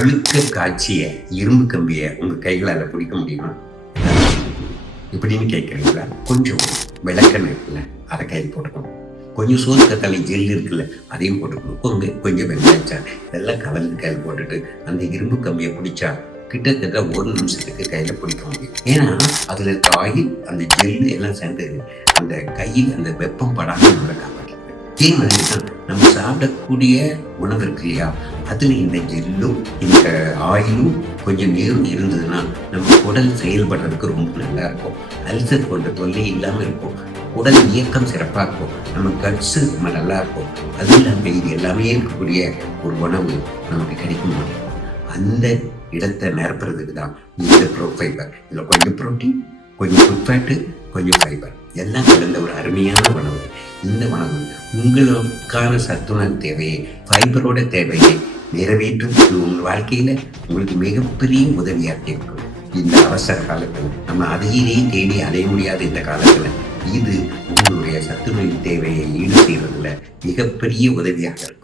பழுக்க காய்ச்சிய இரும்பு கம்பியை உங்க கைகளால பிடிக்க முடியுமா இப்படின்னு கேட்குறீங்களா? கொஞ்சம் விளக்கெண்ணெய் இருக்குல்ல, அதை கையில் போட்டுக்கணும். கொஞ்சம் சோறு தக்காளி ஜெல் இருக்குல்ல, அதையும் போட்டுக்கணும். கொஞ்சம் வெங்காயம் இதெல்லாம் கலந்து கையில் போட்டுட்டு அந்த இரும்பு கம்பியை பிடிச்சா கிட்டத்தட்ட 1 நிமிஷத்துக்கு கையில் பிடிக்க முடியும். ஏன்னா அதில் இருக்க ஆயில், அந்த ஜெல்லு எல்லாம் சேர்ந்து அந்த கையில் அந்த வெப்பம் படாமல் நம்மளை காப்பாற்றிருக்கு. இதே மாதிரி தான் நம்ம சாப்பிடக்கூடிய உணவு இருக்கு இல்லையா, அதில் இந்த ஜெல்லும் இந்த ஆயிலும் கொஞ்சம் நீரும் இருந்ததுன்னா நம்ம உடல் செயல்படுறதுக்கு ரொம்ப நல்லா இருக்கும். அல்சர் போன்ற தொல்லை இல்லாமல் இருக்கும். உடல் இயக்கம் சிறப்பாக இருக்கும். நம்ம கட்ஸு நம்ம நல்லா இருக்கும். அது இல்லாமல் இது எல்லாமே இருக்கக்கூடிய ஒரு உணவு நமக்கு கிடைக்கும். அந்த இடத்தை நிரப்புறதுக்கு தான் இந்த ப்ரோஃபைபர். இதில் கொஞ்சம் ப்ரோட்டீன், கொஞ்சம் ஃபுட் ஃபேட்டு, கொஞ்சம் ஃபைபர் எல்லாம் கலந்த ஒரு அருமையான உணவு. இந்த உணவு உங்களுக்கான சத்துணவு தேவையை, ஃபைபரோட தேவையை நிறைவேற்றும் உங்கள் வாழ்க்கையில் உங்களுக்கு மிகப்பெரிய உதவியாக இருக்கும். இந்த அவசர காலத்தில் நம்ம அதையே தேடி அடைய முடியாத இந்த காலத்தில் இது உங்களுடைய சத்துணவு தேவையை ஈடு செய்வதில் மிகப்பெரிய உதவியாக இருக்கும்.